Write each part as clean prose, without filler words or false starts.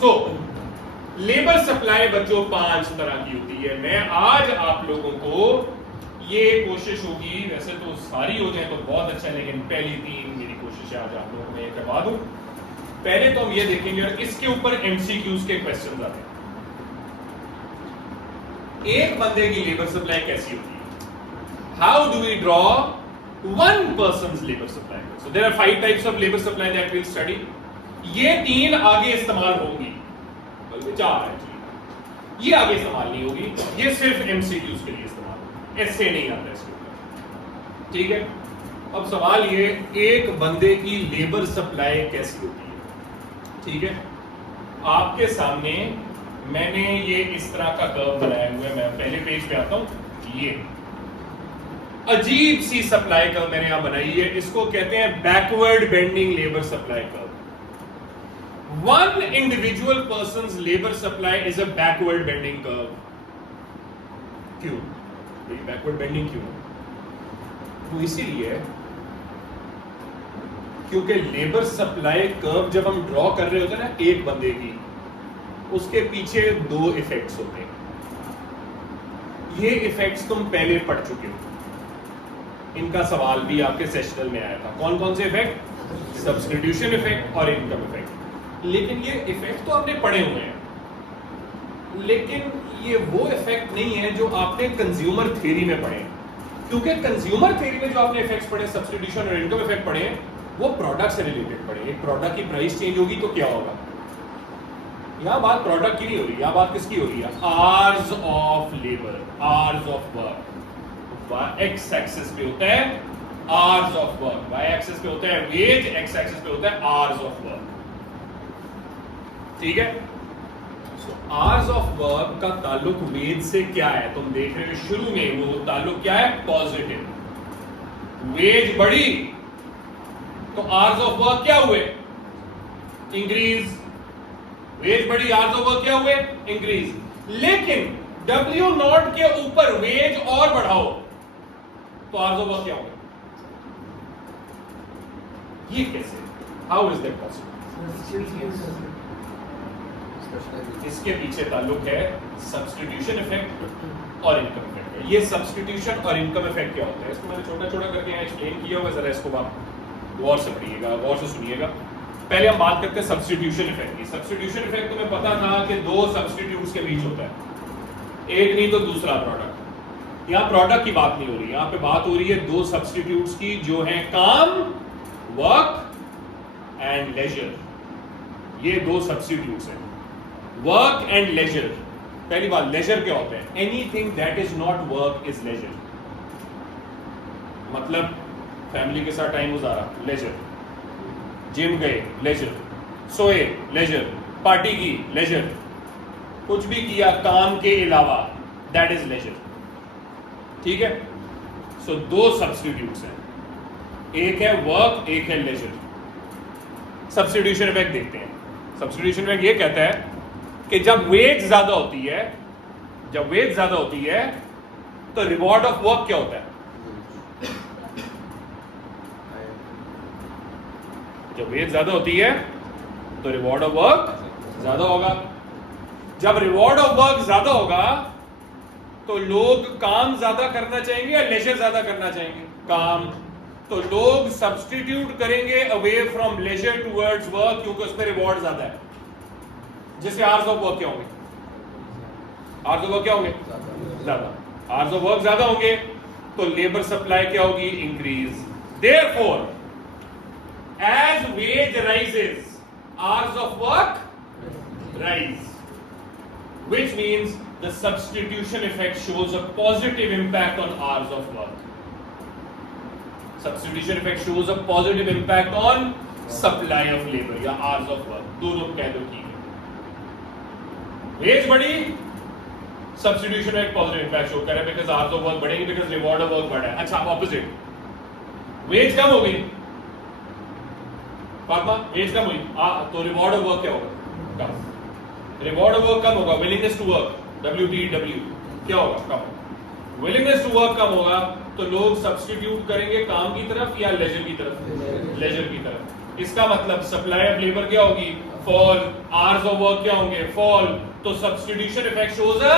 तो labour supply बच्चों 5 तरह की होती है। मैं आज आप लोगों को ये कोशिश होगी, वैसे तो सारी हो जाए तो बहुत अच्छा है, लेकिन पहली 3 मेरी कोशिश है आज आप लोगों को मैं करवा दूं। पहले तो हम ये देखेंगे और इसके ऊपर एमसीक्यूज के क्वेश्चन आते हैं। एक बंदे की लेबर सप्लाई कैसी होती है? How do we draw one person's labour supply? So there are 5 types of labour supply that we will study. ये 3 आगे इस्तेमाल होंगी, बल्कि 4 है, ये आगे इस्तेमाल नहीं होगी, ये सिर्फ एमसीक्यूज के लिए इस्तेमाल होगी, ऐसे नहीं आता इसके ऊपर। ठीक है, अब सवाल ये, एक बंदे की लेबर सप्लाई कैसी होती है? ठीक है, आपके सामने मैंने ये इस तरह का कर्व बनाया हुआ है। मैं पहले पेज पे आता हूं। ये अजीब सी सप्लाई कर्व मैंने यहां बनाई है, इसको कहते हैं backward bending labour supply curve. One individual person's labor supply is a backward bending curve. क्यों? बैकवर्ड बेंडिंग क्यों? वो इसीलिए क्योंकि लेबर सप्लाई कर्व जब हम ड्रॉ कर रहे होते हैं ना एक बंदे की, उसके पीछे 2 इफेक्ट्स होते हैं। ये इफेक्ट्स तुम पहले पढ़ चुके हो, इनका सवाल भी आपके सेशनल में आया था। कौन कौन से इफेक्ट? सब्स्टिट्यूशन इफेक्ट और इनकम इफेक्ट। लेकिन ये इफेक्ट तो आपने पढ़े हुए हैं, लेकिन ये वो इफेक्ट नहीं है जो आपने कंज्यूमर थ्योरी में पढ़े हैं। क्योंकि कंज्यूमर थ्योरी में जो आपने इफेक्ट्स पढ़े, सब्स्टिट्यूशन और इनकम इफेक्ट पढ़े हैं, वो प्रोडक्ट से रिलेटेड पढ़े। एक प्रोडक्ट की प्राइस चेंज होगी तो क्या होगा? यहां बात प्रोडक्ट की नहीं हो रही, यहां बात किसकी हो रही है? Hours of labour, hours of work. X axis पे होता है hours of work, Y axis पे होता है वेज, एक्स एक्सिस पे होता है आवर्स ऑफ वर्क। ठीक है, सो आवर्स ऑफ वर्क का ताल्लुक वेज से क्या है? तुम देख रहे हो शुरू में वो ताल्लुक क्या है? पॉजिटिव। वेज बढ़ी तो आवर्स ऑफ वर्क क्या हुए? इंक्रीज। वेज बढ़ी, आवर्स ऑफ वर्क क्या हुए? इंक्रीज। लेकिन W नॉट के ऊपर वेज और बढ़ाओ तो आवर्स ऑफ वर्क क्या होगा? ये कैसे? How is that possible? इसके पीछे ताल्लुक है सब्स्टिट्यूशन इफेक्ट और इनकम इफेक्ट। ये सब्स्टिट्यूशन और इनकम इफेक्ट क्या होता है, इसको मैंने छोटा छोटा करके यहाँ एक्सप्लेन किया हुआ, जरा इसको आप गौर से पढ़िएगा, गौर से सुनिएगा। पहले हम बात करते हैं सब्स्टिट्यूशन इफेक्ट की। सब्स्टिट्यूशन इफेक्ट तुम्हें पता था कि 2 सब्स्टिट्यूट्स के बीच होता है, एक नहीं तो दूसरा प्रोडक्ट। यहाँ प्रोडक्ट की बात नहीं हो रही, यहाँ पे बात हो रही है 2 सब्स्टिट्यूट्स की जो है काम, वर्क एंड लेजर। ये 2 सब्स्टिट्यूट्स हैं, वर्क एंड लेजर। पहली बात, लेजर क्या होता है? Anything that is not work is leisure. मतलब फैमिली के साथ टाइम गुजारा, लेजर। जिम गए, लेजर। सोए, लेजर। पार्टी की, लेजर। कुछ भी किया काम के अलावा, दैट इज लेजर। ठीक है, सो 2 सब्स्टिट्यूट्स हैं, एक है वर्क, एक है लेजर। सब्स्टिट्यूशन इफेक्ट देखते हैं। सब्स्टिट्यूशन इफेक्ट ये कहता है कि जब वेज ज्यादा होती है, जब वेज ज्यादा होती है तो रिवॉर्ड ऑफ वर्क क्या होता है? जब वेज ज्यादा होती है तो रिवॉर्ड ऑफ वर्क ज्यादा होगा। जब रिवॉर्ड ऑफ वर्क ज्यादा होगा तो लोग काम ज्यादा करना चाहेंगे या लेजर ज्यादा करना चाहेंगे? काम। तो लोग सब्स्टिट्यूट करेंगे away from leisure towards work, क्योंकि उसमें रिवॉर्ड ज्यादा है। जिससे आवर्स ऑफ वर्क क्या होंगे? आवर्स ऑफ वर्क क्या होंगे? ज्यादा। आवर्स ऑफ वर्क ज्यादा होंगे तो लेबर सप्लाई क्या होगी? Increase. Therefore as wage rises, hours of work rise, which means the substitution effect shows a positive impact on hours of work. Substitution effect shows a positive impact on supply of labor या hours of work, दोनों कह दो ठीक है। Veg बढ़ी, substitution में एक positive impact show कर रहा है, बिकॉज़ आवर्स ऑफ वर्क बढ़ेंगे, बिकॉज़ रिवॉर्ड ऑफ वर्क बढ़ा है। अच्छा, ऑपोजिट, वेज कम हो गई, पापा वेज कम हुई, तो रिवॉर्ड ऑफ वर्क क्या होगा? कम। रिवॉर्ड ऑफ वर्क कम होगा, विलिंगनेस टू वर्क, WTW क्या होगा? कम। विलिंगनेस टू वर्क कम होगा तो लोग सब्स्टिट्यूट करेंगे काम की तरफ या लेजर की तरफ? लेजर की तरफ। इसका मतलब सप्लाई ऑफ लेबर क्या होगी? फॉल, आवर्स ऑफ वर्क क्या होंगे, फॉल, तो substitution effect shows a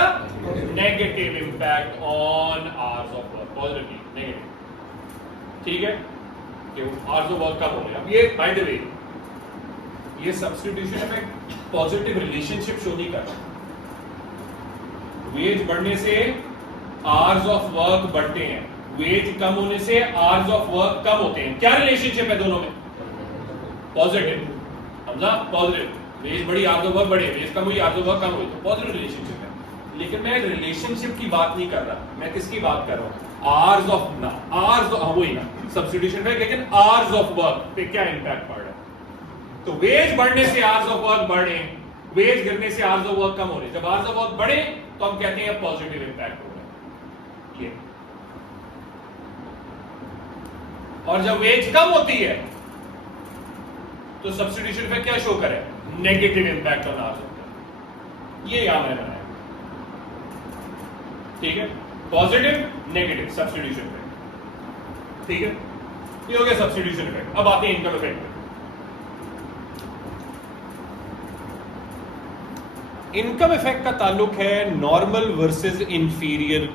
negative impact on hours of work, positive negative, ठीक है, कि आवर्स ऑफ वर्क कम हो गए। अब ये बाय द वे ये substitution effect positive relationship show नहीं करता। वेज बढ़ने से आवर्स ऑफ वर्क बढ़ते हैं, वेज कम होने से आवर्स ऑफ वर्क कम होते हैं। क्या रिलेशनशिप है दोनों में, पॉजिटिव, समझा, पॉजिटिव, वेज बढ़ी आवर्स ऑफ वर्क बढ़े, वेज कम हुई आवर्स ऑफ वर्क कम हुई, तो पॉजिटिव रिलेशनशिप है। लेकिन मैं रिलेशनशिप की बात नहीं कर रहा, मैं किसकी बात कर रहा हूं, आवर्स ऑफ ना, आवर्स वही ना सब्स्टिट्यूशन पे, लेकिन आवर्स ऑफ वर्क पे क्या इंपैक्ट पड़ रहा है। तो वेज बढ़ने से आवर्स ऑफ वर्क बढ़े, वेज गिरने से आवर्स ऑफ वर्क कम हो रहे। जब आवर्स ऑफ वर्क बढ़े तो हम कहते हैं पॉजिटिव इंपैक्ट हो रहा है ये, और जब वेज कम होती है तो सब्स्टिट्यूशन पे क्या शो करे, negative impact on hours of work. ये यहां मैंने बनाया, ठीक है, पॉजिटिव नेगेटिव सब्स्टिट्यूशन पे, ठीक है, ये हो गया सब्स्टिट्यूशन इफेक्ट। अब आते हैं इनकम इफेक्ट पे। इनकम इफेक्ट का ताल्लुक है नॉर्मल वर्सेस इंफीरियर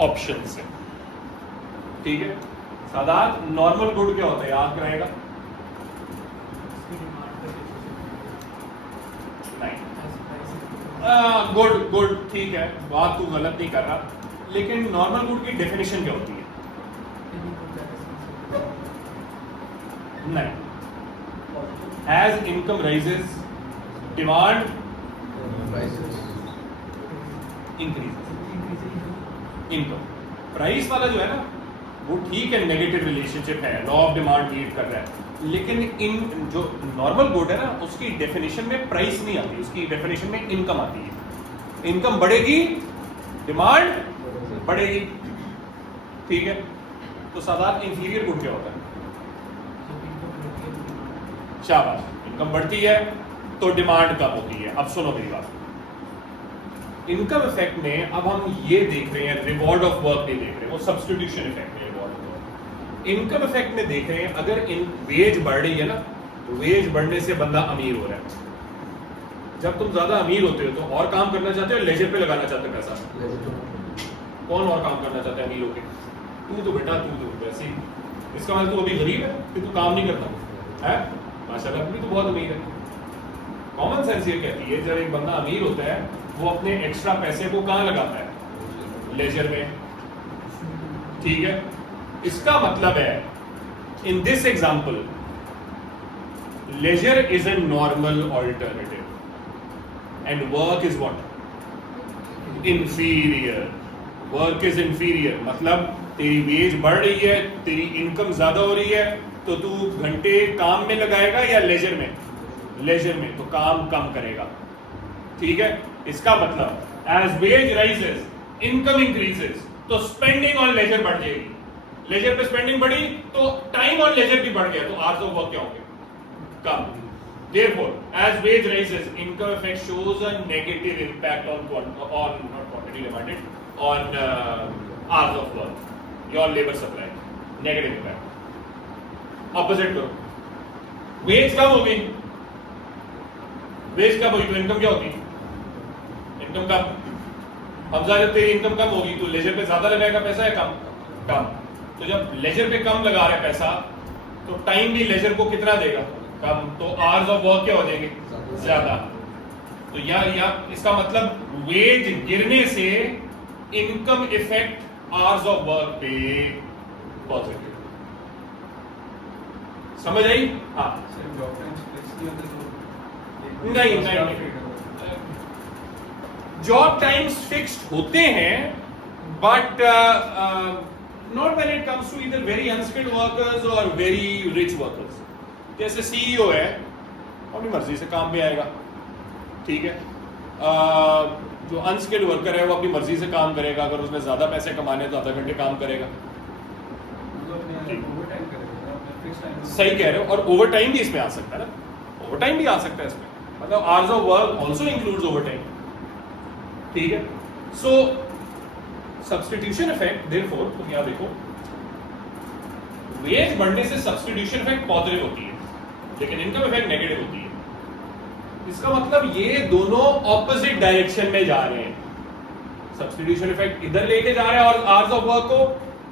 ऑप्शन से, ठीक है। साधारण नॉर्मल गुड क्या होता है, याद कराएगा, नहीं, गुड गुड ठीक है, बात तू गलत नहीं कर रहा, लेकिन नॉर्मल गुड की डेफिनेशन क्या होती है, नहीं, as income rises demand increase, income price वाला जो है ना वो ठीक है, नेगेटिव रिलेशनशिप है, लॉ ऑफ डिमांड लीड कर रहा है, लेकिन इन जो नॉर्मल गुड है ना उसकी डेफिनेशन में प्राइस नहीं आती, उसकी डेफिनेशन में इनकम आती है। इनकम बढ़ेगी डिमांड बढ़ेगी, ठीक है। तो साधारण इंफीरियर गुड क्या होता है, शाबाश, इनकम बढ़ती है तो डिमांड कम होती है। अब सुनो मेरी बात, इनकम इफेक्ट में अब हम ये देख रहे हैं, रिवॉर्ड ऑफ वर्क नहीं देख रहे, वो सब्स्टिट्यूशन इफेक्ट में reward of work. Income effect में देख रहे हैं अगर इन वेज बढ़ रही है ना, तो वेज बढ़ने से बंदा अमीर हो रहा है। जब तुम ज्यादा अमीर होते हो तो और काम करना चाहते हो, लेजर पे लगाना चाहते हो पैसा, कौन और काम करना चाहता है अमीर होके, तू तो बेटा, तू तो वैसे ही, इसका मतलब तू अभी गरीब है कि तू काम नहीं करता है, माशाल्लाह अभी तो बहुत अमीर है। कॉमन सेंस ये कहती है जब एक बंदा अमीर होता है वो अपने एक्स्ट्रा पैसे को कहां लगाता है, लेजर में, ठीक है। इसका मतलब है in this example leisure is a normal alternative and work is what, inferior, work is inferior, मतलब तेरी वेज बढ़ रही है, तेरी इनकम ज्यादा हो रही है, तो तू घंटे काम में लगाएगा या लेजर में, लेजर में, तो काम कम करेगा, ठीक है। इसका मतलब as wage rises income increases, तो स्पेंडिंग ऑन लेजर बढ़ जाएगी, लेजर पे स्पेंडिंग बढ़ी तो टाइम ऑन लेजर भी बढ़ गया, तो आवर्स ऑफ वर्क क्या होंगे, कम। Therefore, as wage rises, income effect shows a negative impact on not quantity demanded, on hours of work, your labor supply, negative impact. Opposite करो, wage कम हो गई, wage कम हुई तो इनकम क्या होगी, इनकम कम। अब जब तेरी इनकम कम होगी तो लेजर पे ज्यादा लगाएगा पैसा या कम, कम। तो जब लेजर पे कम लगा रहा है पैसा तो टाइम भी लेजर को कितना देगा, कम, तो आवर्स ऑफ वर्क क्या हो जाएंगे, ज्यादा। तो या इसका मतलब वेज गिरने से income effect hours of work पे पॉजिटिव, समझ आई? हाँ, नहीं, जॉब टाइम्स फिक्स्ड होते हैं, but not when it comes to either very unskilled workers और वेरी रिच वर्कर्स। जैसे सीईओ है, अपनी मर्जी से काम पे आएगा, ठीक है। जो अनस्किल्ड वर्कर है वो अपनी मर्जी से काम करेगा, अगर उसने ज्यादा पैसे कमाने तो आधा घंटे काम करेगा, सही कह रहे हो। और ओवर टाइम भी इसमें आ सकता है ना, ओवर टाइम भी आ सकता है इसमें, मतलब hours of work also includes over time, ठीक है। सो सब्स्टिट्यूशन इफेक्ट, देयरफॉर तुम यहां देखो, वेज बढ़ने से सब्स्टिट्यूशन इफेक्ट पॉजिटिव होती है, लेकिन इनकम इफेक्ट नेगेटिव होती है। इसका मतलब ये दोनों ऑपोजिट डायरेक्शन में जा रहे हैं। सब्स्टिट्यूशन इफेक्ट इधर लेके जा रहा है और आवर्स ऑफ वर्क को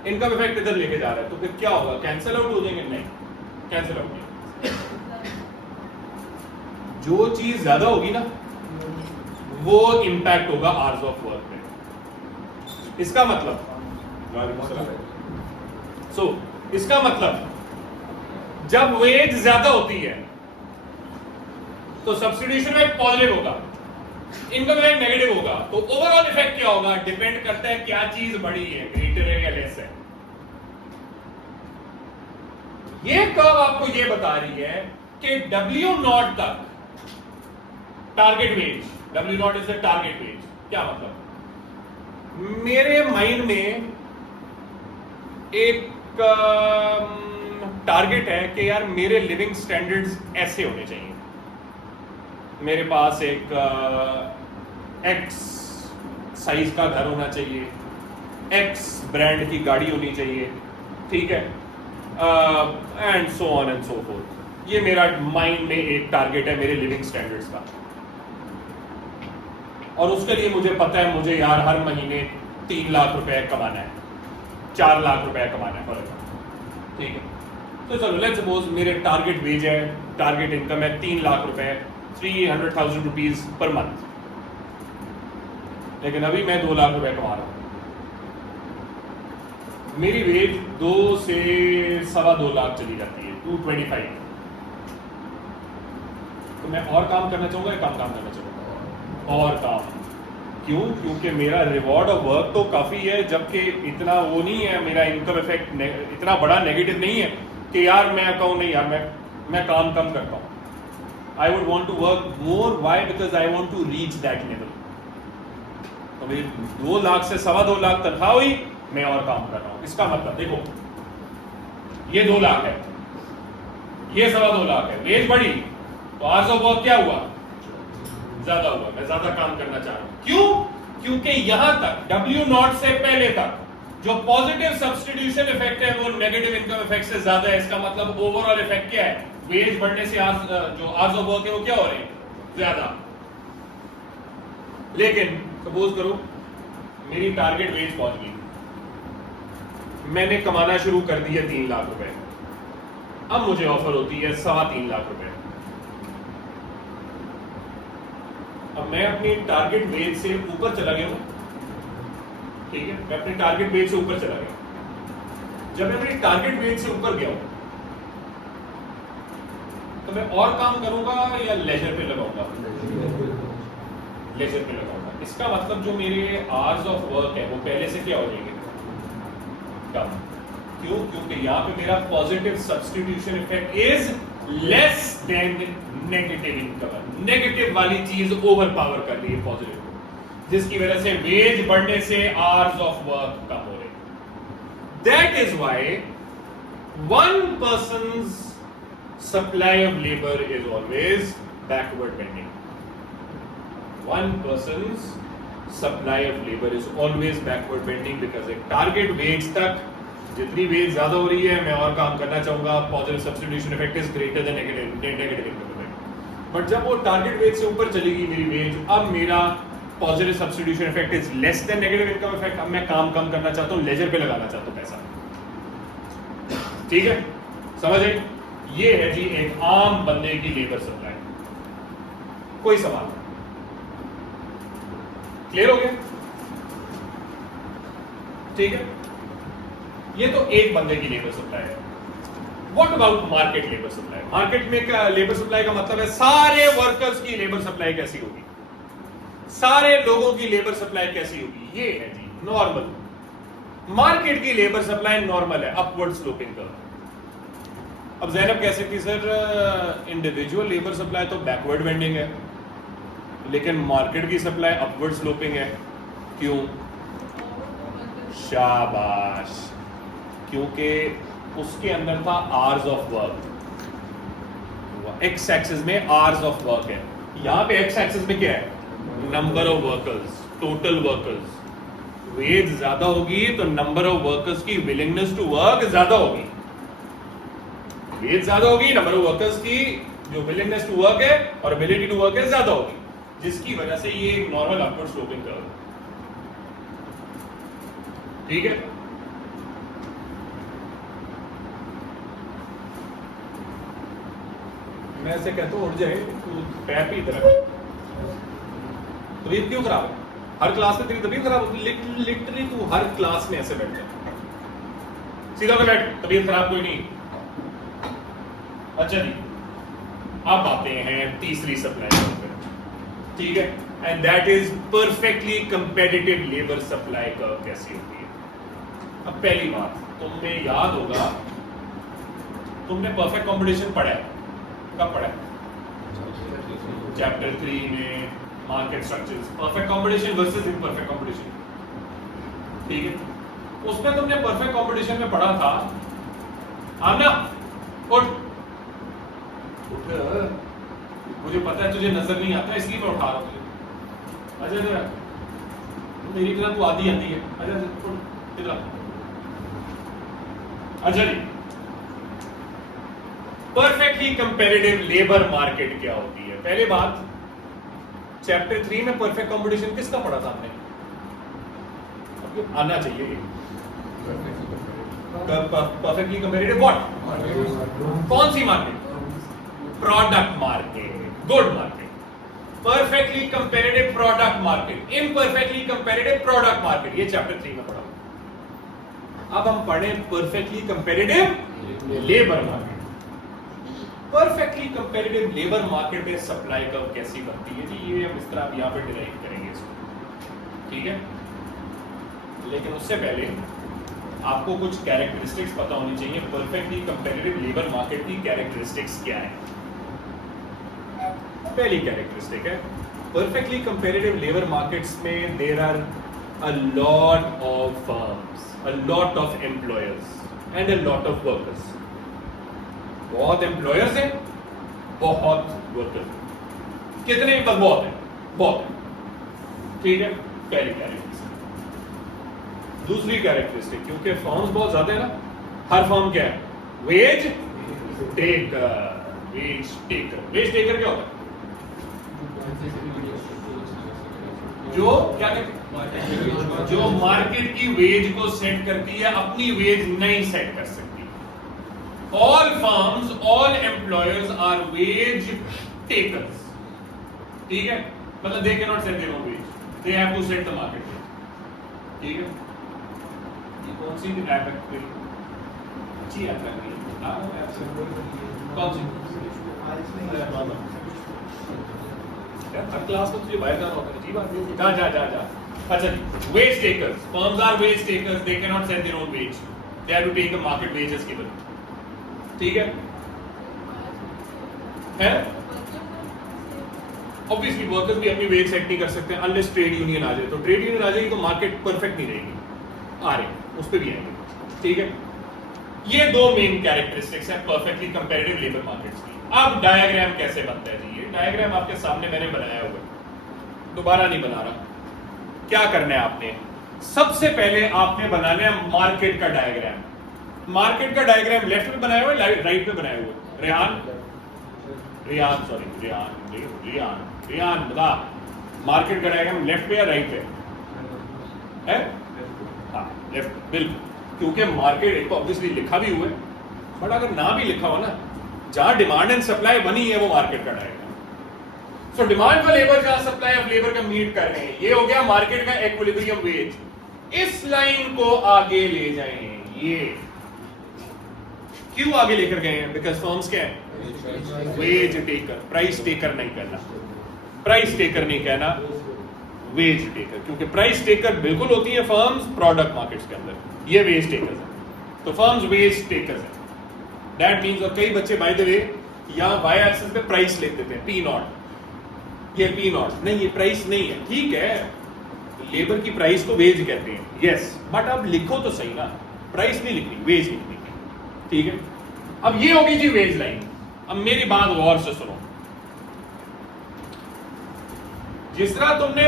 इनकम इफेक्ट इधर लेके जा रहा है, तो फिर क्या होगा? कैंसिल आउट हो जाएंगे? नहीं, कैंसिल आउट नहीं। जो चीज ज्यादा होगी ना वो इंपैक्ट होगा आवर्स ऑफ वर्क में। इसका मतलब इसका मतलब जब वेज ज्यादा होती है तो सब्स्टिट्यूशन इफेक्ट पॉजिटिव होगा, इनकम इफेक्ट नेगेटिव होगा। तो ओवरऑल इफेक्ट क्या होगा? डिपेंड करता है क्या चीज बड़ी है, ग्रेटर है या लेस है। ये कर्व आपको ये बता रही है कि W0 तक target wage, W0 is the target wage. क्या मतलब? मेरे माइंड में एक टारगेट है कि यार मेरे लिविंग स्टैंडर्ड्स ऐसे होने चाहिए। मेरे पास एक एक्स साइज का घर होना चाहिए, एक्स ब्रांड की गाड़ी होनी चाहिए, ठीक है, and so on and so fourth. ये मेरा माइंड में एक टारगेट है मेरे लिविंग स्टैंडर्ड्स का। और उसके लिए मुझे पता है मुझे यार हर महीने 3 लाख रुपए कमाना है, 4 लाख रुपए कमाना है, ठीक है। तो चलो लेट्स सपोज मेरे टारगेट वेज है, टारगेट इनकम है 3 लाख रुपए, 300,000 रुपीज पर मंथ। लेकिन अभी मैं 2 लाख रुपए कमा रहा हूं। मेरी वेज 2 से 2.25 लाख चली जाती है, 225। तो मैं और काम करना चाहूंगा या काम करना चाहूंगा? और काम। क्यों? क्योंकि मेरा रिवॉर्ड ऑफ वर्क तो काफी है, जबकि इतना वो नहीं है, मेरा इनकम इफेक्ट इतना बड़ा नेगेटिव नहीं है कि यार मैं कहूं नहीं यार मैं काम कम करता हूं। I would want to work more. Why? Because I want to reach that level. तो मेरी 2 लाख से 2.25 लाख तनख्वाह हुई, मैं और काम कर रहा हूं। इसका मतलब देखो, ये 2 लाख है, ये 2.25 लाख है, वेज बढ़ी तो आवर्स ऑफ वर्क क्या हुआ? ज्यादा हुआ। मैं ज्यादा काम करना चाह रहा हूं। क्यों? क्योंकि यहां तक W0 से पहले तक जो पॉजिटिव सब्स्टिट्यूशन इफेक्ट है वो नेगेटिव इनकम इफेक्ट से ज्यादा है। इसका मतलब ओवरऑल इफेक्ट क्या है? वेज बढ़ने से जो आवर्स ऑफ वर्क है वो क्या हो रहे हैं? ज्यादा। लेकिन सपोज करो मेरी टारगेट वेज पहुंच गई, मैंने कमाना शुरू कर दिया 3 लाख रुपए। अब मुझे ऑफर होती है 3.25 लाख रुपए। अब मैं अपनी टारगेट वेज से ऊपर चला गया हूं, ठीक है, मैं अपने टारगेट वेज से ऊपर चला गया। जब मैं अपनी टारगेट वेज से ऊपर गया हूं तो मैं और काम करूंगा या लेजर पे लगाऊंगा? लेजर पे लगाऊंगा। इसका मतलब जो मेरे आवर्स ऑफ वर्क है वो पहले से क्या हो जाएंगे? कम। क्यों? क्योंकि यहां पे मेरा positive substitution effect is less than negative income. Negative वाली चीज ओवर पावर कर रही है पॉजिटिव को, जिसकी वजह से वेज बढ़ने से आवर्स ऑफ वर्क कम हो रहे। That is why one persons supply of labor is always backward bending. One person's supply of labor is always backward bending because एक टारगेट वेज तक जितनी वेज ज्यादा हो रही है मैं और काम करना चाहूंगा, positive substitution effect is greater than negative income effect. But जब वो टारगेट वेज से ऊपर चलेगी मेरी वेज, अब मेरा positive substitution effect is less than negative income effect. अब मैं काम कम करना चाहता हूं, लेजर पे लगाना चाहता हूं पैसा। ठीक है, समझ आई? ये है जी एक आम बंदे की लेबर सप्लाई। कोई सवाल? क्लियर हो गया? ठीक है, ये तो एक बंदे की लेबर सप्लाई है। What about market labour supply? Market में क्या लेबर सप्लाई का मतलब है सारे वर्कर्स की लेबर सप्लाई कैसी होगी, सारे लोगों की लेबर सप्लाई कैसी होगी। ये है जी नॉर्मल। मार्केट की लेबर सप्लाई नॉर्मल है, अपवर्ड स्लोपिंग कर्व। अब ज़ैनब कह सकती सर इंडिविजुअल लेबर सप्लाई तो बैकवर्ड बेंडिंग है, लेकिन मार्केट की सप्लाई अपवर्ड स्लोपिंग है। क्यों? शाबाश, क्योंकि उसके अंदर था hours of work. X axis में आवर्स ऑफ वर्क है, यहां पे एक्स एक्सिस में क्या है? Number of workers, total workers. Wage ज्यादा होगी तो नंबर ऑफ वर्कर्स की विलिंगनेस टू वर्क ज्यादा होगी। वेज ज्यादा होगी, नंबर ऑफ वर्कर्स की जो विलिंगनेस टू वर्क है और एबिलिटी टू वर्क है ज्यादा होगी, जिसकी वजह से ये एक नॉर्मल अपवर्ड स्लोपिंग कर्व है। ठीक है, मैं ऐसे कहता हूं उठ जाए तू पैर पे इधर तबीयत क्यों खराब है? हर क्लास में तेरी तबीयत खराब होती है, लिटरली तू हर क्लास में ऐसे बैठ जाए, सीधा होकर बैठ, तबीयत खराब कोई नहीं। अच्छा जी, अब आते हैं तीसरी सप्लाई कर्व, ठीक है, and that is perfectly competitive labour supply curve कैसी होती है। अब पहली बात, तुम्हें याद होगा, तुमने परफेक्ट कंपटीशन पढ़ा है, कब पढ़ा है? चैप्टर 3 में market structures, perfect competition versus imperfect competition, ठीक है, उसमें तुमने परफेक्ट कंपटीशन में पढ़ा था, आना उठ, मुझे पता है तुझे नजर नहीं आता इसलिए मैं उठा रहा हूं तुझे। अच्छा जरा मेरी तरह तू आधी आती है, अच्छा इधर। अच्छा जी, परफेक्टली कंपैरेटिव लेबर मार्केट क्या होती है? पहले बात, चैप्टर 3 में परफेक्ट कंपटीशन किसका पढ़ा था हमने? आना चाहिए परफेक्टली कंपैरेटिव व्हाट? कौन सी market? Product market, good market, perfectly comparative product market, imperfectly comparative product market, ये चैप्टर 3 में पढ़ा। अब हम पढ़ें perfectly comparative labour market. Perfectly comparative labour market में सप्लाई कर्व कैसी बनती है जी? ये हम इस तरह यहां पे डिराइव करेंगे इसको, ठीक है, लेकिन उससे पहले आपको कुछ कैरेक्टरिस्टिक्स पता होनी चाहिए। परफेक्टली कंपैरेटिव लेबर मार्केट की कैरेक्टरिस्टिक्स क्या है? पहली कैरेक्टरिस्टिक है, परफेक्टली कंपैरेटिव लेबर मार्केट्स में there are a lot of firms, a lot of employers and a lot of workers. बहुत एम्प्लॉयर्स हैं, बहुत वर्कर्स। कितने? बस बहुत है, बहुत है, ठीक है, पहली कैरेक्टरिस्टिक। दूसरी कैरेक्टरिस्टिक, क्योंकि फर्म्स बहुत ज्यादा है ना, हर फर्म क्या है? Wage taker. Wage taker, wage taker क्या होता है? जो क्या कहते हैं? जो मार्केट की वेज को सेट करती है, अपनी वेज नहीं सेट कर सकती। All firms, all employers are wage takers, ठीक है, मतलब they can not set their own wage, they have to set the market wage, ठीक है। ये कौन सी ऐप है? अच्छी ऐप है, कौन सी? हर क्लास में तुझे बाहर जाना होता है, जी बात है, जा जा जा जा। अच्छा जी, wage takers, firms are wage takers, they can not set their own wage, they have to take the market wage as given, ठीक है। ऑब्वियसली वर्कर्स भी अपनी वेज सेट नहीं कर सकते अनलेस ट्रेड यूनियन आ जाए, तो ट्रेड यूनियन आ जाएगी तो मार्केट परफेक्ट नहीं रहेगी, आ रहे उस पर भी आएंगे, ठीक है। ये दो मेन कैरेक्टरिस्टिक्स हैं परफेक्टली कंपैरेटिव लेबर मार्केट्स की। अब डायग्राम कैसे बनता है जी? ये डायग्राम आपके सामने मैंने बनाया हुआ है, दोबारा नहीं बना रहा। क्या करना है आपने? सबसे पहले आपने बनाना है मार्केट का डायग्राम। मार्केट का डायग्राम लेफ्ट में बनाया हुआ है, राइट में बनाया हुआ है? रियान बता, मार्केट का डायग्राम लेफ्ट पे या राइट पे है? हाँ लेफ्ट, बिल्कुल, क्योंकि मार्केट एक तो ऑब्वियसली लिखा भी हुआ है, बट अगर ना भी लिखा हो ना, जहां डिमांड एंड सप्लाई बनी है वो मार्केट का diagram. So demand for labour जहां सप्लाई ऑफ लेबर का मीट कर रहे हैं, ये हो गया मार्केट का इक्विलिब्रियम वेज। इस लाइन को आगे ले जाएं, ये क्यों आगे लेकर गए हैं? बिकॉज फर्म्स क्या है? वेज टेकर, प्राइस टेकर नहीं कहना, प्राइस टेकर नहीं कहना, वेज टेकर, क्योंकि प्राइस टेकर बिल्कुल होती है फर्म्स प्रोडक्ट मार्केट्स के अंदर, ये वेज टेकर्स हैं, तो फर्म्स वेज टेकर्स हैं। दैट मींस, और कई बच्चे बाय द वे यहां वाई एक्सिस पे प्राइस लिख देते हैं, पी नॉट, ये पी नॉट नहीं, ये प्राइस नहीं है, ठीक है, लेबर की प्राइस को वेज कहते हैं, यस, बट अब लिखो तो सही ना, प्राइस नहीं लिखनी, वेज लिखनी, ठीक है। अब ये होगी जी वेज लाइन। अब मेरी बात गौर से सुनो, जिस तरह तुमने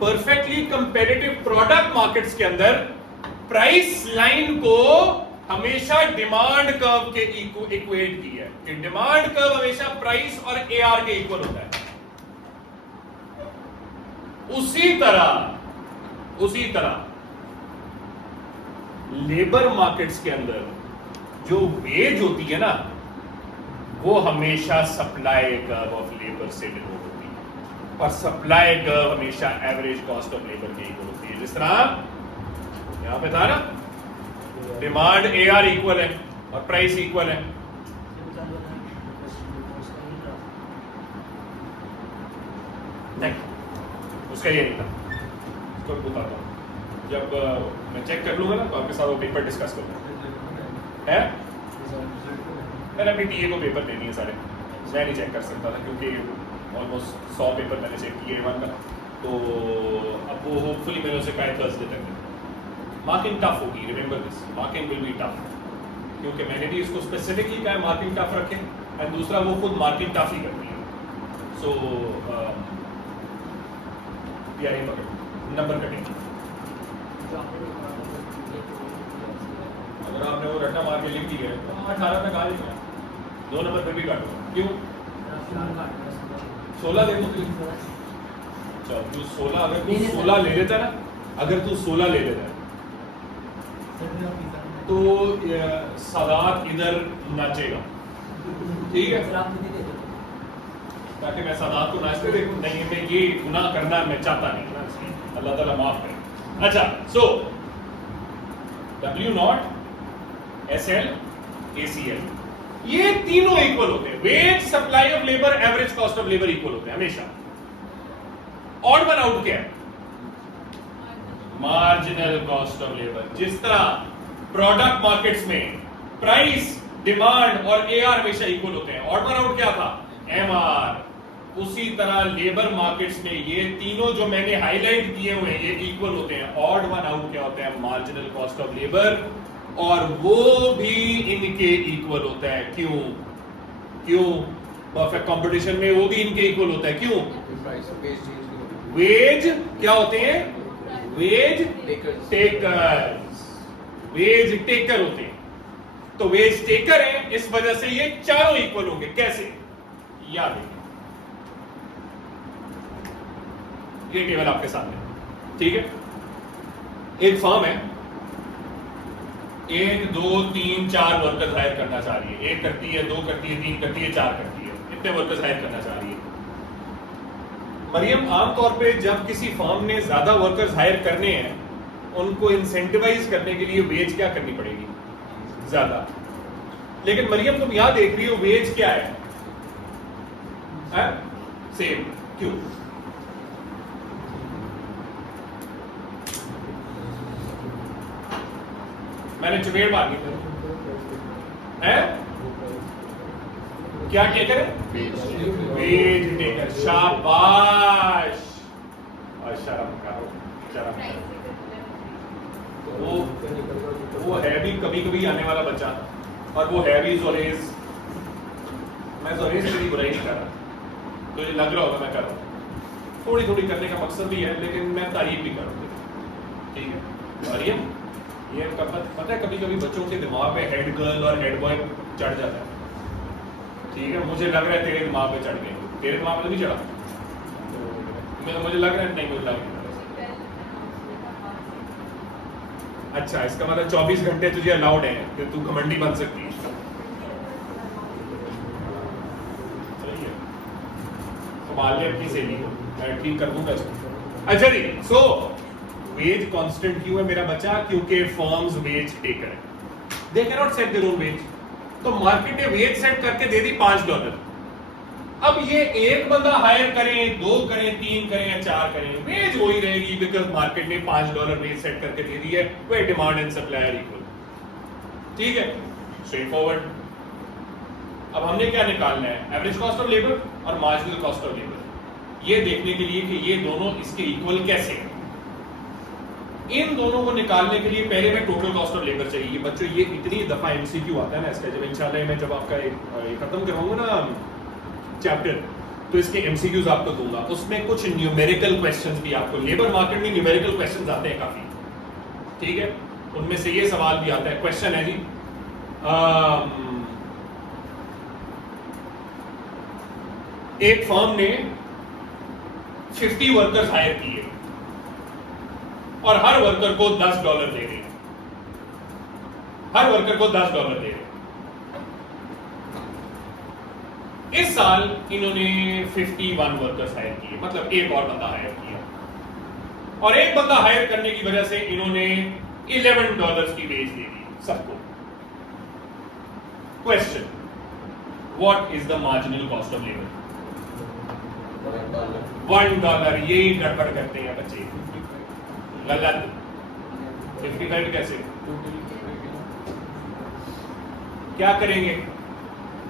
परफेक्टली कंपेरेटिव प्रोडक्ट मार्केट्स के अंदर प्राइस लाइन को हमेशा डिमांड कर्व के इक्वेट किया है, कि डिमांड कर्व हमेशा प्राइस और एआर के इक्वल होता है। उसी तरह लेबर मार्केट्स के अंदर जो वेज होती है ना, वो हमेशा सप्लाई कर्व ऑफ लेबर से डिनोट होती है, और सप्लाई कर्व हमेशा एवरेज कॉस्ट ऑफ लेबर के इक्वल होती है। जिस तरह यहां पे था ना, डिमांड एआर इक्वल है और प्राइस इक्वल है। नहीं, उसका ये नहीं था, उसको बताता हूं जब मैं चेक कर लूंगा ना, तो आपके साथ वो पेपर डिस्कस करूंगा। है मैंने अपनी टीए को पेपर देनी है सारे, मैं नहीं चेक कर सकता था क्योंकि ऑलमोस्ट 100 पेपर मैंने चेक किए वन का, तो अब वो होपफुली मैंने उसे कहा थर्सडे तक। मार्किंग टफ होगी, remember this, marking will be tough, क्योंकि मैंने भी इसको स्पेसिफिकली कहा मार्किंग टफ रखें, एंड दूसरा वो खुद मार्किंग टफ ही करती है। सो यार ये पकड़ नंबर कटेंगे, अगर आपने वो रट्टा मार के लिख दिया तो 18 तक आ जाएगा, 2 नंबर फिर भी काटूंगा। क्यों 16 दे दो, चल तू 16, अगर तू 16 ले लेता ना, अगर तू 16 ले लेता तो सादात इधर नाचेगा, ठीक है, ताकि मैं सादात को नाचते देखूं। नहीं, मैं ये गुनाह करना मैं चाहता नहीं ना, इसलिए अल्लाह ताला माफ करे। अच्छा, सो W0 SL ACL ये तीनों इक्वल होते हैं। Wage, supply of labour, average cost of labour equal होते हैं हमेशा। ऑड वन आउट क्या है? Marginal cost of labour. जिस तरह प्रोडक्ट मार्केट्स में प्राइस, डिमांड और एआर हमेशा इक्वल होते हैं, ऑड वन आउट क्या था? एमआर। उसी तरह लेबर मार्केट्स में ये तीनों जो मैंने हाईलाइट किए हुए हैं ये इक्वल होते हैं। ऑड वन आउट क्या होता है? मार्जिनल कॉस्ट ऑफ लेबर, और वो भी इनके इक्वल होता है। क्यों? परफेक्ट कंपटीशन में वो भी इनके इक्वल होता है। क्यों? वेज क्या होते हैं? वेज टेकर्स, वेज टेकर होते हैं। तो वेज टेकर है, इस वजह से ये चारों इक्वल होंगे। कैसे? याद है, ये टेबल आपके सामने, ठीक है। एक फर्म है, 1 2 3 4 वर्कर्स हायर करना चाह रही है। 1 करती है, 2 करती है, 3 करती है, 4 करती है, इतने वर्कर्स हायर करना चाह रही है। मरियम, आमतौर पे जब किसी फर्म ने ज्यादा वर्कर्स हायर करने हैं, उनको इंसेंटिवाइज करने के लिए वेज क्या करनी पड़ेगी? ज्यादा। लेकिन मरियम, तुम यहां देख रही हो वेज क्या है? सेम। क्यों? मैंने चुड़ैल मांगी है, क्या टेकर है? Wage taker. शाबाश, और शर्म करो, शर्म करो। वो है भी कभी कभी आने वाला बच्चा, और वो है भी जोरेज। मैं जोरेज की बुराई नहीं कर रहा, तो ये लग रहा होगा मैं कर रहा हूँ, थोड़ी थोड़ी करने का मकसद भी है, लेकिन मैं तारीफ भी कर रहा हूँ, ठीक है। मरियम, ये पता है कभी कभी बच्चों के दिमाग में हेड गर्ल और हेड बॉय चढ़ जाता है, ठीक है। मुझे लग रहा है तेरे दिमाग में चढ़ गए, तेरे दिमाग में तो नहीं चढ़ा, मुझे लग रहा है, नहीं मुझे लग रहा है। अच्छा, इसका मतलब 24 घंटे तुझे अलाउड है कि तू घमंडी बन सकती है। सही है, संभाल ले अपनी सहेली को, मैं ठीक कर दूंगा इसको। अच्छा जी, सो वेज कांस्टेंट क्यों है मेरा बच्चा? क्योंकि फर्म्स वेज टेकर है, दे can not set their own veg. तो मार्केट ने वेज सेट करके दे दी $5। अब ये एक बंदा हायर करें, 2 करें, 3 करें या 4 करें, वेज वही रहेगी, बिकॉज मार्केट ने $5 वेज सेट करके दे दी है। वे demand and supply are equal, ठीक है, स्ट्रेट फॉरवर्ड। अब हमने क्या निकालना है? एवरेज कॉस्ट ऑफ लेबर और मार्जिनल कॉस्ट ऑफ लेबर, ये देखने के लिए कि ये दोनों इसके इक्वल कैसे हैं। इन दोनों को निकालने के लिए पहले मैं टोटल कॉस्ट ऑफ लेबर चाहिए। बच्चों, ये इतनी दफा एमसीक्यू आता है ना इसका, जब इंशाल्लाह मैं जब आपका खत्म करवाऊंगा ना चैप्टर, तो इसके एमसीक्यूज आपको दूंगा। उसमें कुछ न्यूमेरिकल क्वेश्चंस भी आपको, लेबर मार्केट में न्यूमेरिकल क्वेश्चंस आते हैं काफी, ठीक है। उनमें से ये सवाल भी आता है। क्वेश्चन है जी, एक फर्म ने 50 वर्कर्स हायर किए और हर वर्कर को $10 दे रहे, हर वर्कर को $10 दे रहे। इस साल इन्होंने 51 वर्कर्स हायर किए, मतलब एक और बंदा हायर किया, और एक बंदा हायर करने की वजह से इन्होंने $11 की वेज दे दी सबको। Question, what is the marginal cost of labour? $1। यही गड़बड़ करते हैं बच्चे, गलत। 55 कैसे, क्या करेंगे?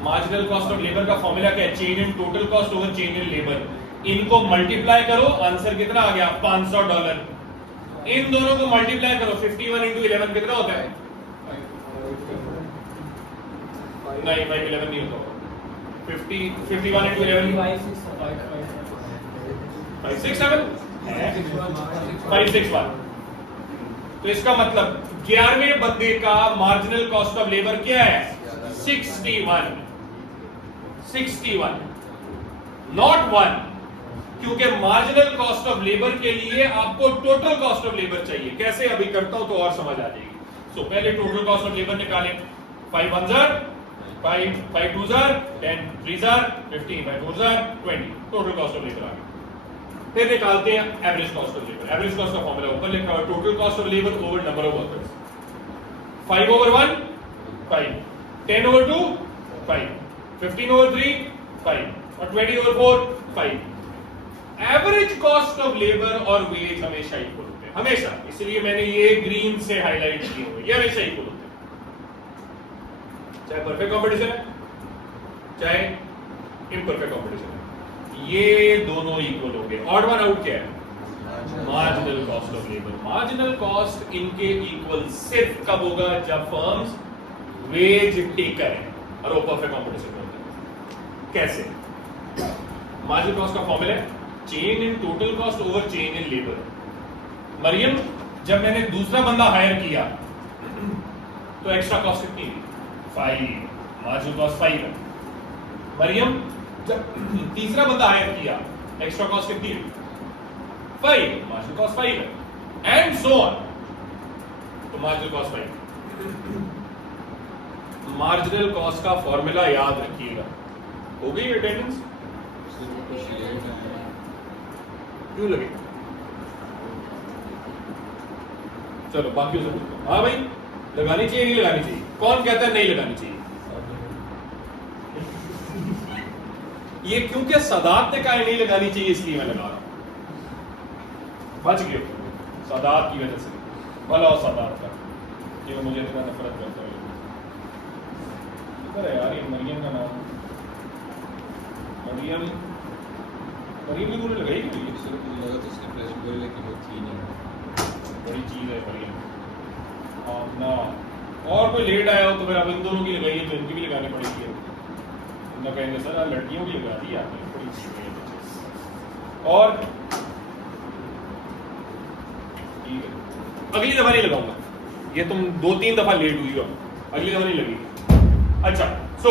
मार्जिनल कॉस्ट ऑफ लेबर का फॉर्मूला क्या है? Change in total cost over change in labour. इनको मल्टीप्लाई करो, आंसर कितना आ गया? $500। इन दोनों को मल्टीप्लाई करो, 51 इंटू 11 कितना होता है? नहीं भाई 11 नहीं होता, 51 इंटू 11 561। तो इसका मतलब 11वें बंदे का मार्जिनल कॉस्ट ऑफ लेबर क्या है? 61, नॉट 1, क्योंकि मार्जिनल कॉस्ट ऑफ लेबर के लिए आपको टोटल कॉस्ट ऑफ लेबर चाहिए। कैसे? अभी करता हूं तो और समझ आ जाएगी। सो पहले टोटल कॉस्ट ऑफ लेबर निकालें। 5 1 5 5 2 10 3 15 5 4 20, टोटल कॉस्ट ऑफ लेबर आ गई। फिर निकालते हैं average cost of labour. Average cost का फॉर्मूला ऊपर लिखा हुआ है, total cost of labour over number of workers. 5/1 5, 10/2 5, 15/3 5 और 20/4 5। एवरेज कॉस्ट ऑफ लेबर और वेज हमेशा इक्वल होते हैं, हमेशा। इसलिए मैंने ये ग्रीन से हाईलाइट किए हुए, ये हमेशा इक्वल होते हैं, चाहे परफेक्ट कंपटीशन है चाहे इम्परफेक्ट कंपटीशन है, ये दोनों इक्वल हो गए। ऑड वन आउट क्या है? Marginal cost of labour. Marginal cost इनके इक्वल सिर्फ कब होगा? जब फर्म्स वेज टेकर है और वो परफेक्ट कंपटीशन में होता है। कैसे? मार्जिनल कॉस्ट का फॉर्मूला है change in total cost over change in labour. Maryam, जब मैंने दूसरा बंदा हायर किया तो एक्स्ट्रा कॉस्ट कितनी? 5, मार्जिनल कॉस्ट 5 है। मरियम, जब तीसरा बंदा हायर किया एक्स्ट्रा कॉस्ट कितनी है? 5, मार्जिनल कॉस्ट 5 है, एंड सो ऑन। तो मार्जिनल कॉस्ट 5। मार्जिनल कॉस्ट का फॉर्मूला याद रखिएगा। हो गई अटेंडेंस? क्यों लगे? चलो बाकी से पूछो। हाँ भाई, लगानी चाहिए नहीं लगानी चाहिए? कौन कहता है नहीं लगानी चाहिए? ये क्योंकि सदात ने कहा नहीं लगानी चाहिए इसलिए मैं लगा रहा हूं। बच गए सदात की वजह से, भला और सदात का, ये मुझे इतना नफरत करता है। यार ये मरियम का नाम, मरियम की पूरी लगाई लगा तो उसके प्रेस बोले लेकिन वो थी नहीं, बड़ी चीज है मरियम। हाँ ना, और कोई लेट आया हो तो फिर अब इन दोनों की लगाई है तो इनकी भी लगानी पड़ेगी। ना कहेंगे सर लड़कियों की लगा दी आपने, बड़ी चीज है। और ठीक है, अगली दफा नहीं लगाऊंगा, ये तुम 2-3 दफा लेट हुई हो, अगली दफा नहीं लगेगी। अच्छा, सो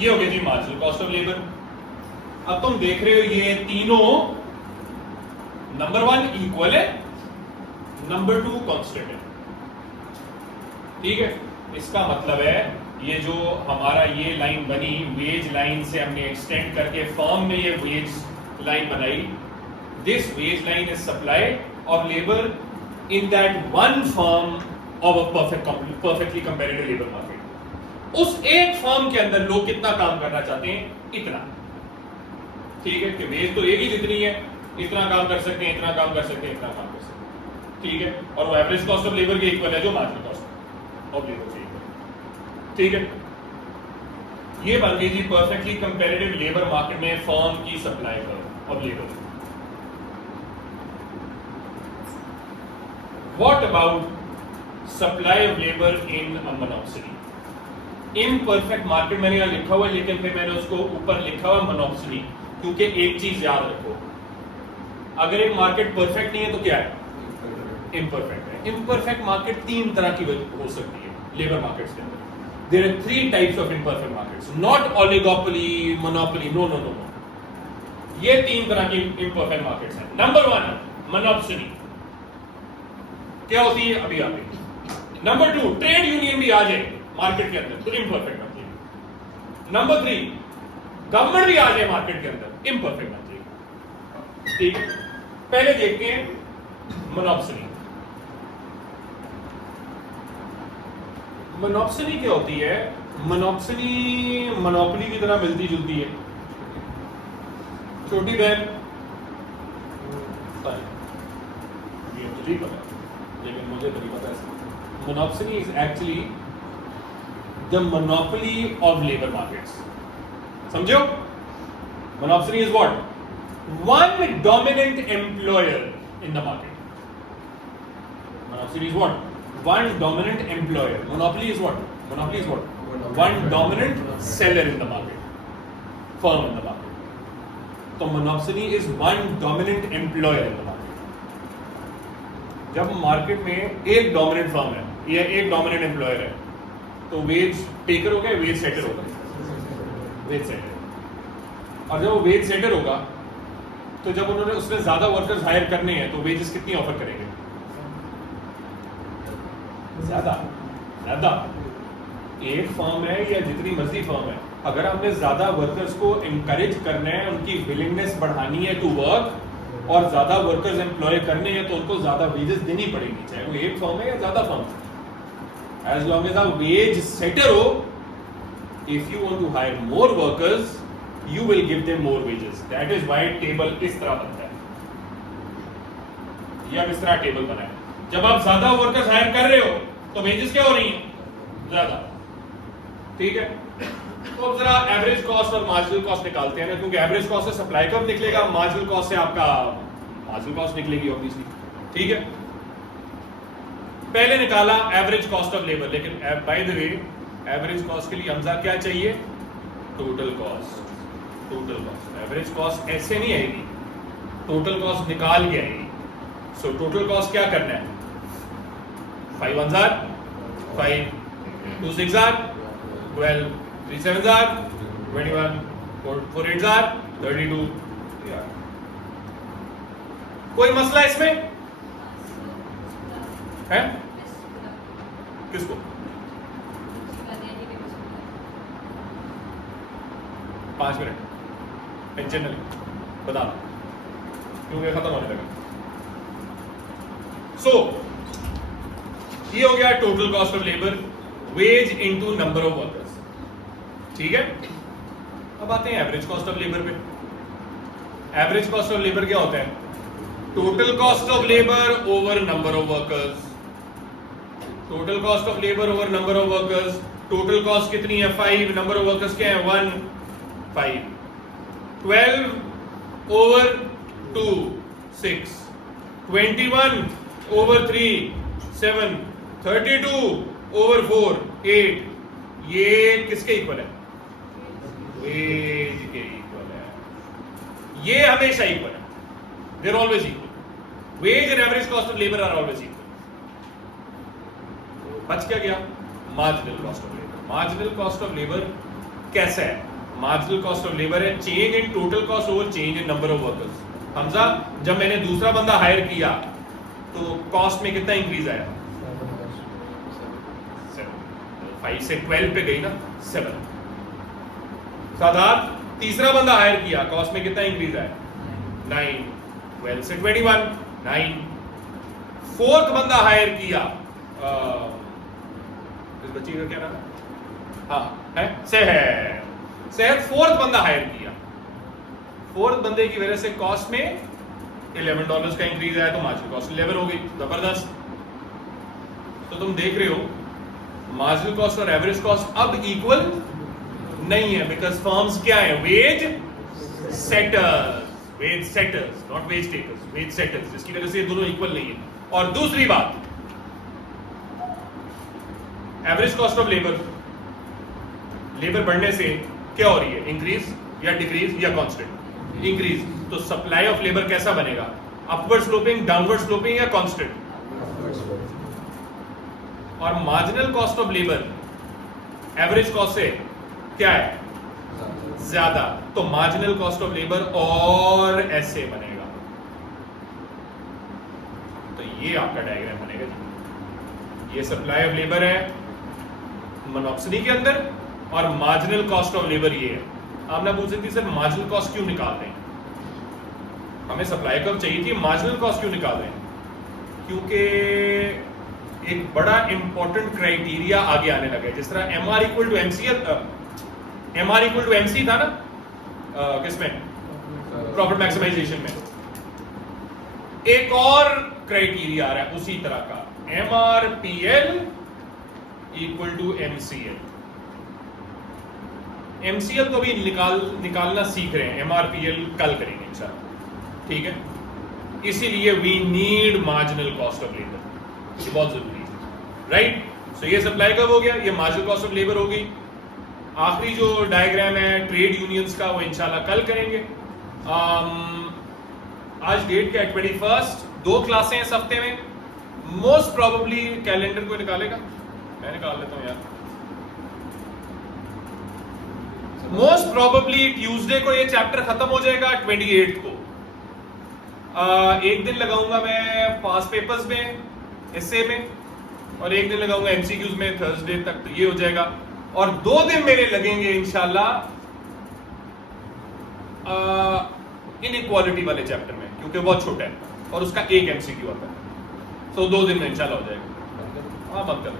ये हो गया जी मार्जिनल कॉस्ट ऑफ लेबर। अब तुम देख रहे हो ये तीनों नंबर 1 इक्वल है, नंबर 2 कांस्टेंट है, ठीक है। इसका मतलब है ये जो हमारा ये लाइन बनी, वेज लाइन से हमने एक्सटेंड करके फर्म में ये वेज लाइन बनाई। This wage line is supply of labour in that one firm of a perfectly comparative labour market. उस एक फर्म के अंदर लोग कितना काम करना चाहते हैं? इतना, ठीक है, कि वेज तो एक ही जितनी है, इतना काम कर सकते हैं, इतना काम कर सकते हैं, इतना काम कर सकते हैं, ठीक है। और वो एवरेज कॉस्ट ऑफ लेबर के इक्वल है जो मार्जिनल कॉस्ट ऑफ लेबर से इक्वल, ठीक है। ये बन गई जी परफेक्टली कंपैरेटिव लेबर मार्केट में फर्म की supply of labour. What about supply of labour in a monopoly? Imperfect market मैंने यहां लिखा हुआ है, लेकिन फिर मैंने उसको ऊपर लिखा हुआ मोनोपोली, क्योंकि एक चीज याद रखो, अगर एक मार्केट परफेक्ट नहीं है तो क्या है? इम्परफेक्ट है। इम्परफेक्ट मार्केट 3 तरह की हो सकती है लेबर मार्केट्स के अंदर। there are three types of imperfect markets, not oligopoly, monopoly, no. ये तीन तरह की imperfect markets हैं. Number 1 monopsony. क्या होती है अभी आगे. नंबर 2 ट्रेड यूनियन भी आ जाए मार्केट के अंदर तो imperfect बनती है. नंबर 3 गवर्नमेंट भी आ जाए मार्केट के अंदर, imperfect बनती है. ठीक है, पहले देखते हैं monopsony. मोनोप्सनी क्या होती है. मोनोप्सनी मोनोपोली की तरह मिलती जुलती है. छोटी बहन ये मुझे ही पता लेकिन मुझे नहीं पता ऐसा. Monopsony is actually the monopoly of labour markets. समझो, monopsony is what? One dominant employer in the market. Monopsony is what? One dominant employer. Monopoly is what? Monopoly is what? One dominant seller in the market. Firm in the market. So monopoly is one dominant employer in the market. जब market में एक dominant firm है या एक dominant employer है तो veg taker होगा या वेज सेटर होगा? Wage setter. और जब वो वेज सेटर होगा तो जब उन्होंने उसमें ज्यादा वर्कर्स हायर करने हैं तो वेजेस कितनी ऑफर करेंगे? ज्यादा. एक फर्म है या जितनी मर्जी फर्म है, अगर आपने ज्यादा वर्कर्स को एनकरेज करना है, उनकी विलिंगनेस बढ़ानी है टू वर्क और ज्यादा वर्कर्स एम्प्लॉय करने हैं तो उनको ज्यादा वेजेस देनी पड़ेगी, चाहे वो एक फर्म है या ज्यादा फर्म है. एज लॉन्ग एज आप वेज सेटर हो, if you want to hire more workers you will give them more wages. That is why table इस तरह बनता है. या इस तरह टेबल बना है. जब आप ज्यादा वर्कर्स हायर कर रहे हो तो वेजेस क्या हो रही हैं? ज्यादा. ठीक है, तो अब जरा एवरेज कॉस्ट और मार्जिनल कॉस्ट निकालते हैं ना, क्योंकि एवरेज कॉस्ट से सप्लाई कब निकलेगा, मार्जिनल कॉस्ट से आपका मार्जिनल कॉस्ट निकलेगी ऑब्वियसली. ठीक है, पहले निकाला एवरेज कॉस्ट ऑफ लेबर. लेकिन by the way average cost के लिए हमजा क्या चाहिए? Total cost. Total cost. Average cost ऐसे नहीं आएगी, टोटल कॉस्ट निकाल के आएगी. सो टोटल कॉस्ट क्या करना है? 5 1s are 5, 2 6s are 12, 3 7s are 21, 4 8s are 32. कोई मसला इसमें है? किसको? 5 मिनट टेंशन नहीं, बता क्योंकि खत्म होने लगा. सो ये हो गया total cost of labour, wage into number of workers. ठीक है, अब आते हैं एवरेज कॉस्ट ऑफ लेबर पे. एवरेज कॉस्ट ऑफ लेबर क्या होता है? Total cost of labour over number of workers. Total cost of labour over number of workers. Total cost कितनी है? 5. नंबर ऑफ वर्कर्स क्या है? 1 5. 12 ओवर 2 6. 21 ओवर 3 7. 32 ओवर 4 8. ये किसके इक्वल है? वेज के इक्वल है. ये हमेशा इक्वल है. There always equal. Wage and average cost of labour are always equal. बच क्या गया? Marginal cost of labour. Marginal cost of labour कैसा है? मार्जिनल कॉस्ट ऑफ लेबर है change in total cost over change in number of workers. Hamza, जब मैंने दूसरा बंदा हायर किया तो कॉस्ट में कितना इंक्रीज आया? 5 से 12 पे गई ना, 7. साधार तीसरा बंदा हायर किया, कॉस्ट में कितना इंक्रीज आया? 9. 12 से 21 9. फोर्थ बंदा हायर किया, इस बच्ची का क्या नाम है? हाँ है सेहर. फोर्थ बंदा हायर किया, फोर्थ बंदे की वजह से कॉस्ट में $11 का इंक्रीज आया तो मार्जिनल कॉस्ट 11 हो गई. जबरदस्त. तो तुम देख रहे हो मार्जिनल कॉस्ट और एवरेज कॉस्ट अब इक्वल नहीं है, बिकॉज फर्म्स क्या है? Wage setters. Wage setters, not wage takers, wage setters, जिसकी वजह से ये दोनों इक्वल नहीं है. और दूसरी बात, average cost of labour, labour बढ़ने से क्या हो रही है? इंक्रीज या डिक्रीज या कांस्टेंट? इंक्रीज. तो सप्लाई ऑफ लेबर कैसा बनेगा? अपवर्ड स्लोपिंग, डाउनवर्ड स्लोपिंग या कांस्टेंट? और marginal cost of labour average cost से क्या है ज्यादा, तो मार्जिनल कॉस्ट ऑफ लेबर और ऐसे बनेगा। तो ये आपका डायग्राम बनेगा जी। ये सप्लाई ऑफ लेबर है मोनोक्सिडी के अंदर और मार्जिनल कॉस्ट ऑफ लेबर ये है। आप ना पूछ सकती सर मार्जिनल कॉस्ट क्यों निकाल रहे हैं, हमें सप्लाई कर्व चाहिए थी, मार्जिनल कॉस्ट क्यों निकाल रहे हैं? क्योंकि एक बड़ा इंपॉर्टेंट क्राइटेरिया आगे आने लगा है। जिस तरह M R equal to MCL, M R equal to MC था ना किसमें, प्रॉफिट मैक्सिमाइजेशन में, एक और क्राइटेरिया आ रहा है उसी तरह का, M R P L equal to MCL. MCL को भी निकालना सीख रहे हैं, एमआरपीएल कल करेंगे इंशाल्लाह, ठीक है। इसीलिए we need marginal cost of labour, ये बहुत जरूरी है, राइट। सो ये सप्लाई कर्व हो गया, ये मार्जिनल कॉस्ट ऑफ लेबर हो गई। आखिरी जो डायग्राम है ट्रेड यूनियंस का वो इंशाल्लाह कल करेंगे। आज डेट क्या है 21, 2 क्लासें इस हफ्ते में। मोस्ट प्रोबेबली कैलेंडर को निकालेगा, मैं निकाल लेता हूं यार। मोस्ट प्रोबेबली ट्यूसडे को ये चैप्टर खत्म हो जाएगा 28 को। एक दिन लगाऊंगा मैं पास पेपर्स में, एस्से में, और एक दिन लगाऊंगा एमसीक्यूज में थर्सडे तक, तो ये हो जाएगा। और 2 दिन मेरे लगेंगे इंशाल्लाह इनइक्वालिटी वाले चैप्टर में, क्योंकि बहुत छोटा है और उसका एक एमसीक्यू आता है, तो 2 दिन में इंशाल्लाह हो जाएगा। हाँ, बंद कर।